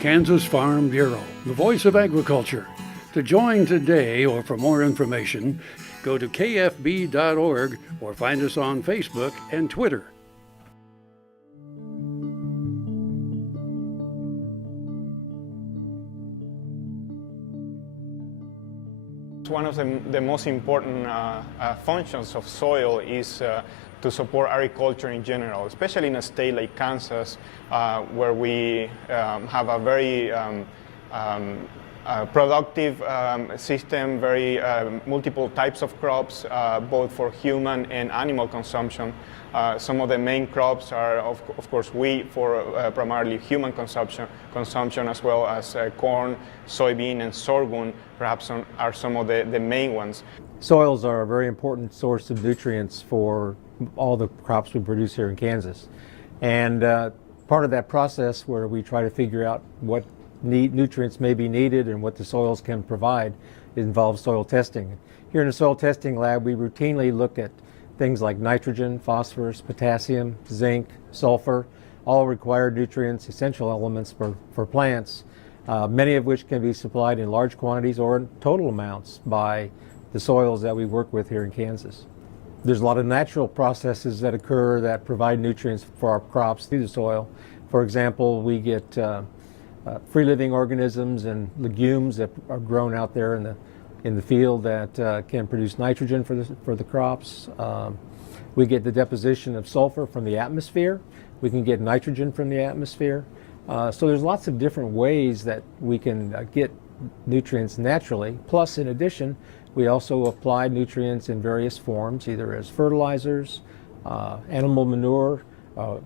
Kansas Farm Bureau, the voice of agriculture. To join today or for more information, go to kfb.org or find us on Facebook and Twitter. One of the most important functions of soil is to support agriculture in general, especially in a state like Kansas, where we have a very productive system, very multiple types of crops, both for human and animal consumption. Some of the main crops are, of course, wheat for primarily human consumption, as well as corn, soybean, and sorghum, perhaps are some of the main ones. Soils are a very important source of nutrients for all the crops we produce here in Kansas. And part of that process where we try to figure out what nutrients may be needed and what the soils can provide involves soil testing. Here in the soil testing lab, we routinely look at things like nitrogen, phosphorus, potassium, zinc, sulfur, all required nutrients, essential elements for plants, many of which can be supplied in large quantities or in total amounts by the soils that we work with here in Kansas. There's a lot of natural processes that occur that provide nutrients for our crops through the soil. For example, we get free-living organisms and legumes that are grown out there in the field that can produce nitrogen for the crops. We get the deposition of sulfur from the atmosphere. We can get nitrogen from the atmosphere. So there's lots of different ways that we can get nutrients naturally. Plus, in addition, we also apply nutrients in various forms, either as fertilizers, animal manure,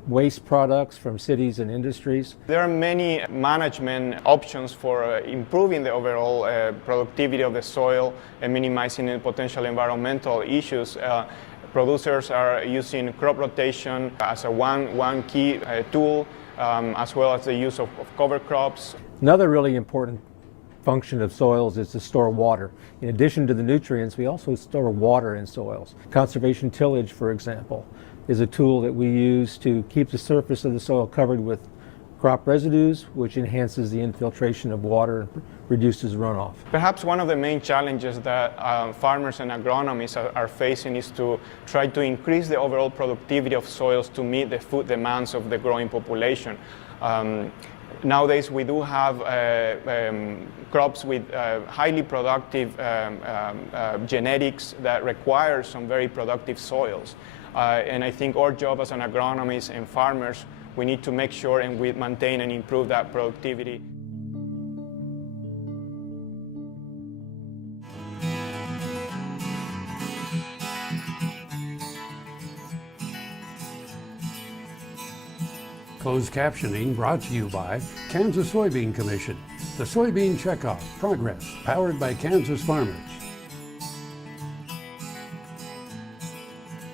waste products from cities and industries. There are many management options for improving the overall productivity of the soil and minimizing the potential environmental issues. Producers are using crop rotation as a one key tool, as well as the use of cover crops. Another really important function of soils is to store water. In addition to the nutrients, we also store water in soils. Conservation tillage, for example, is a tool that we use to keep the surface of the soil covered with crop residues, which enhances the infiltration of water and reduces runoff. Perhaps one of the main challenges that farmers and agronomists are facing is to try to increase the overall productivity of soils to meet the food demands of the growing population. Nowadays, we do have crops with highly productive genetics that require some very productive soils. And I think our job as an agronomist and farmers, we need to make sure and we maintain and improve that productivity. Closed captioning brought to you by Kansas Soybean Commission. The Soybean Checkoff Progress, powered by Kansas farmers.